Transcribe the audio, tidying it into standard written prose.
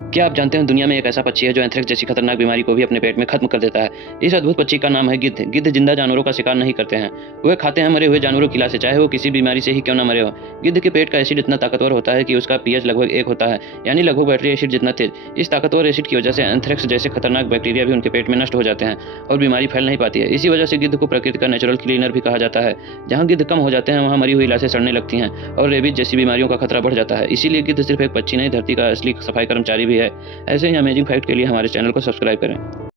क्या आप जानते हैं दुनिया में एक ऐसा पक्षी है जो एंथ्रेक्स जैसी खतरनाक बीमारी को भी अपने पेट में खत्म कर देता है। इस अद्भुत पक्षी का नाम है गिद्ध। गिद्ध जिंदा जानवरों का शिकार नहीं करते हैं, वे खाते हैं मरे हुए जानवरों की लाशें, चाहे वो किसी बीमारी से ही क्यों न मरे हो। गिद्ध के पेट का एसिड इतना ताकतवर होता है कि उसका पीएच लगभग 1 होता है, यानी लगभग बैटरी एसिड जितना तेज। इस ताकतवर एसिड की वजह से एंथ्रेक्स जैसे खतरनाक बैक्टीरिया भी उनके पेट में नष्ट हो जाते हैं और बीमारी फैल नहीं पाती है। इसी वजह से गिद्ध को प्रकृति का नेचुरल क्लीनर भी कहा जाता है। जहाँ गिद्ध कम हो जाते हैं वहाँ मरी हुई लाशें सड़ने लगती हैं और रेबीज जैसी बीमारियों का खतरा बढ़ जाता है। इसीलिए गिद्ध सिर्फ एक पक्षी नहीं, धरती का असली सफाई कर्मचारी भी है। ऐसे ही अमेजिंग फैक्ट के लिए हमारे चैनल को सब्सक्राइब करें।